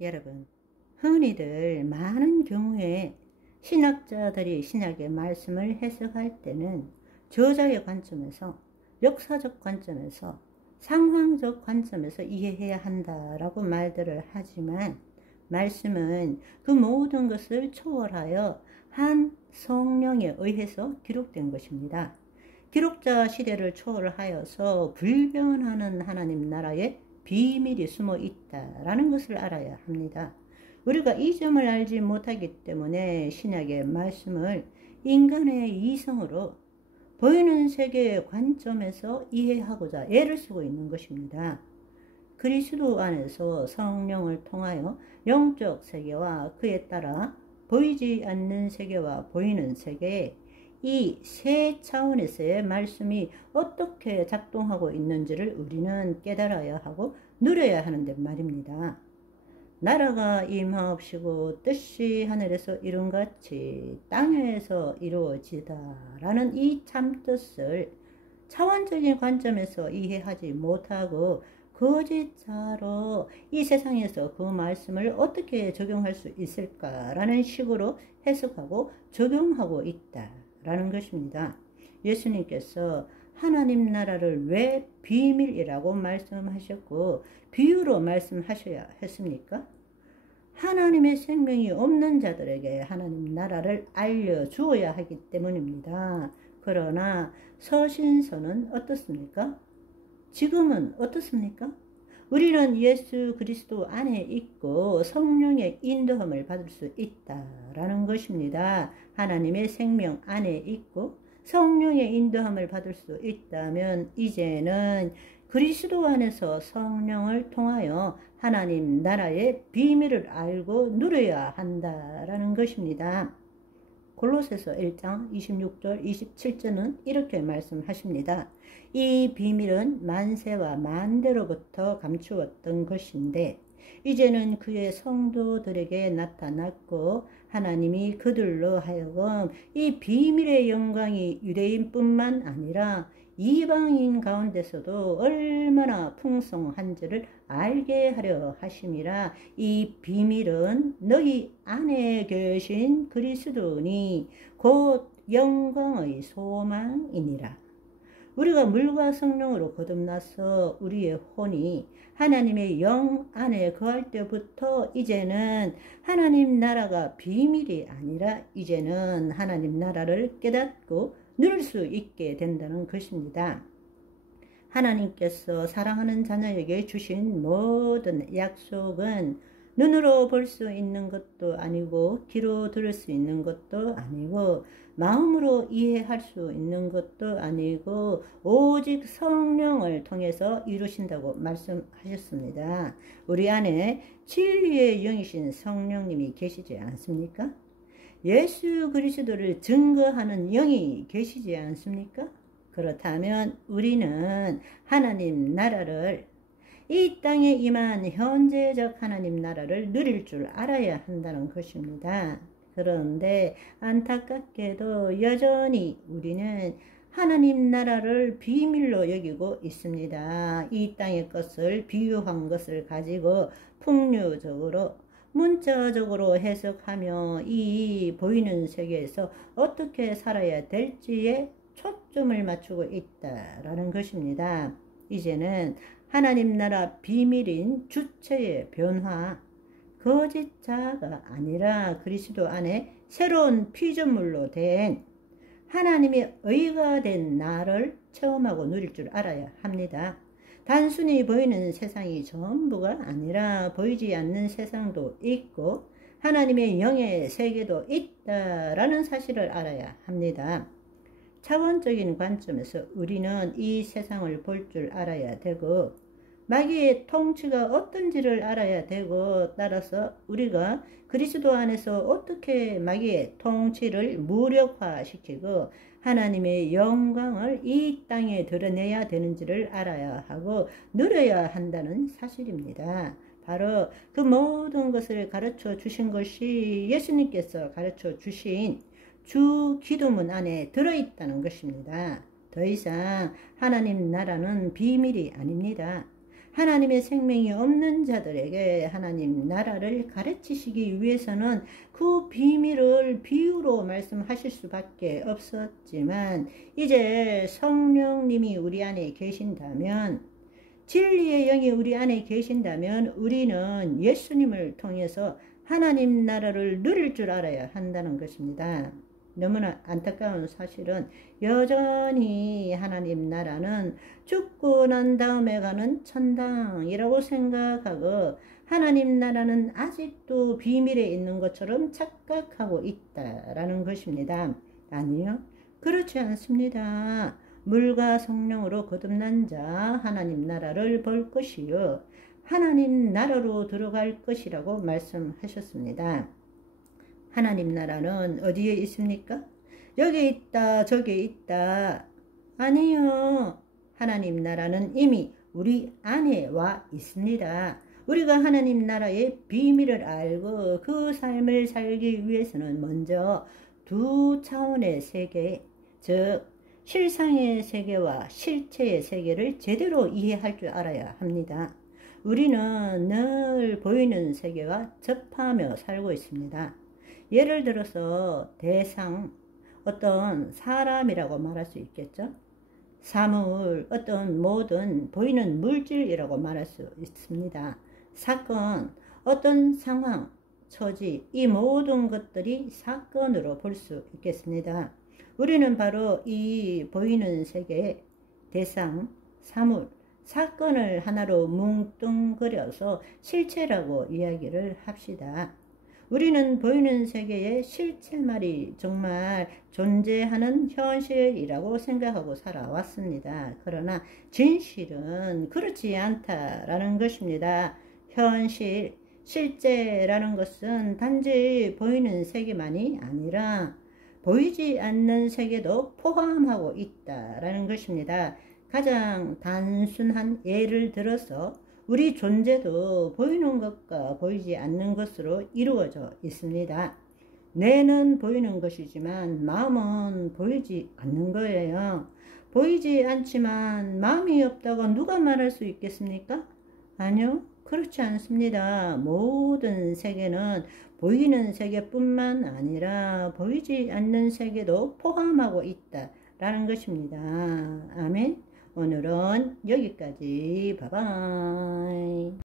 여러분, 흔히들 많은 경우에 신학자들이 신약의 말씀을 해석할 때는 저자의 관점에서, 역사적 관점에서, 상황적 관점에서 이해해야 한다라고 말들을 하지만, 말씀은 그 모든 것을 초월하여 한 성령에 의해서 기록된 것입니다. 기록자 시대를 초월하여서 불변하는 하나님 나라의 비밀이 숨어 있다라는 것을 알아야 합니다. 우리가 이 점을 알지 못하기 때문에 신약의 말씀을 인간의 이성으로 보이는 세계의 관점에서 이해하고자 애를 쓰고 있는 것입니다. 그리스도 안에서 성령을 통하여 영적 세계와 그에 따라 보이지 않는 세계와 보이는 세계에 이 세 차원에서의 말씀이 어떻게 작동하고 있는지를 우리는 깨달아야 하고 누려야 하는데 말입니다. 나라가 임하옵시고 뜻이 하늘에서 이룬같이 땅에서 이루어지다라는 이 참뜻을 차원적인 관점에서 이해하지 못하고 거짓자로 이 세상에서 그 말씀을 어떻게 적용할 수 있을까라는 식으로 해석하고 적용하고 있다라는 것입니다. 예수님께서 하나님 나라를 왜 비밀이라고 말씀하셨고 비유로 말씀하셔야 했습니까? 하나님의 생명이 없는 자들에게 하나님 나라를 알려주어야 하기 때문입니다. 그러나 서신서는 어떻습니까? 지금은 어떻습니까? 우리는 예수 그리스도 안에 있고 성령의 인도함을 받을 수 있다라는 것입니다. 하나님의 생명 안에 있고 성령의 인도함을 받을 수 있다면 이제는 그리스도 안에서 성령을 통하여 하나님 나라의 비밀을 알고 누려야 한다라는 것입니다. 골로새서 1장 26절 27절은 이렇게 말씀하십니다. 이 비밀은 만세와 만대로부터 감추었던 것인데 이제는 그의 성도들에게 나타났고 하나님이 그들로 하여금 이 비밀의 영광이 유대인뿐만 아니라 이방인 가운데서도 얼마나 풍성한지를 알게 하려 하심이라. 이 비밀은 너희 안에 계신 그리스도니 곧 영광의 소망이니라. 우리가 물과 성령으로 거듭나서 우리의 혼이 하나님의 영 안에 거할 때부터 이제는 하나님 나라가 비밀이 아니라 이제는 하나님 나라를 깨닫고 누릴 수 있게 된다는 것입니다. 하나님께서 사랑하는 자녀에게 주신 모든 약속은 눈으로 볼 수 있는 것도 아니고 귀로 들을 수 있는 것도 아니고 마음으로 이해할 수 있는 것도 아니고 오직 성령을 통해서 이루신다고 말씀하셨습니다. 우리 안에 진리의 영이신 성령님이 계시지 않습니까? 예수 그리스도를 증거하는 영이 계시지 않습니까? 그렇다면 우리는 하나님 나라를 이 땅에 임한 현재적 하나님 나라를 누릴 줄 알아야 한다는 것입니다. 그런데 안타깝게도 여전히 우리는 하나님 나라를 비밀로 여기고 있습니다. 이 땅의 것을 비유한 것을 가지고 풍류적으로 문자적으로 해석하며 이 보이는 세계에서 어떻게 살아야 될지에 초점을 맞추고 있다라는 것입니다. 이제는 하나님 나라 비밀인 주체의 변화, 거짓자가 아니라 그리스도 안에 새로운 피조물로 된 하나님의 의가 된 나를 체험하고 누릴 줄 알아야 합니다. 단순히 보이는 세상이 전부가 아니라 보이지 않는 세상도 있고 하나님의 영의 세계도 있다라는 사실을 알아야 합니다. 차원적인 관점에서 우리는 이 세상을 볼 줄 알아야 되고 마귀의 통치가 어떤지를 알아야 되고 따라서 우리가 그리스도 안에서 어떻게 마귀의 통치를 무력화시키고 하나님의 영광을 이 땅에 드러내야 되는지를 알아야 하고 누려야 한다는 사실입니다. 바로 그 모든 것을 가르쳐 주신 것이 예수님께서 가르쳐 주신 주 기도문 안에 들어있다는 것입니다. 더 이상 하나님 나라는 비밀이 아닙니다. 하나님의 생명이 없는 자들에게 하나님 나라를 가르치시기 위해서는 그 비밀을 비유로 말씀하실 수밖에 없었지만, 이제 성령님이 우리 안에 계신다면, 진리의 영이 우리 안에 계신다면 우리는 예수님을 통해서 하나님 나라를 누릴 줄 알아야 한다는 것입니다. 너무나 안타까운 사실은 여전히 하나님 나라는 죽고 난 다음에 가는 천당이라고 생각하고, 하나님 나라는 아직도 비밀에 있는 것처럼 착각하고 있다라는 것입니다. 아니요, 그렇지 않습니다. 물과 성령으로 거듭난 자 하나님 나라를 볼 것이요 하나님 나라로 들어갈 것이라고 말씀하셨습니다. 하나님 나라는 어디에 있습니까? 여기 있다, 저기 있다. 아니요. 하나님 나라는 이미 우리 안에 와 있습니다. 우리가 하나님 나라의 비밀을 알고 그 삶을 살기 위해서는 먼저 두 차원의 세계, 즉 실상의 세계와 실체의 세계를 제대로 이해할 줄 알아야 합니다. 우리는 늘 보이는 세계와 접하며 살고 있습니다. 예를 들어서 대상, 어떤 사람이라고 말할 수 있겠죠. 사물, 어떤 모든 보이는 물질이라고 말할 수 있습니다. 사건, 어떤 상황, 처지, 이 모든 것들이 사건으로 볼 수 있겠습니다. 우리는 바로 이 보이는 세계의 대상, 사물, 사건을 하나로 뭉뚱그려서 실체라고 이야기를 합시다. 우리는 보이는 세계의 실체말이 정말 존재하는 현실이라고 생각하고 살아왔습니다. 그러나 진실은 그렇지 않다라는 것입니다. 현실, 실제라는 것은 단지 보이는 세계만이 아니라 보이지 않는 세계도 포함하고 있다라는 것입니다. 가장 단순한 예를 들어서 우리 존재도 보이는 것과 보이지 않는 것으로 이루어져 있습니다. 뇌는 보이는 것이지만 마음은 보이지 않는 거예요. 보이지 않지만 마음이 없다고 누가 말할 수 있겠습니까? 아니요, 그렇지 않습니다. 모든 세계는 보이는 세계뿐만 아니라 보이지 않는 세계도 포함하고 있다라는 것입니다. 아멘. 오늘은 여기까지. 바이바이.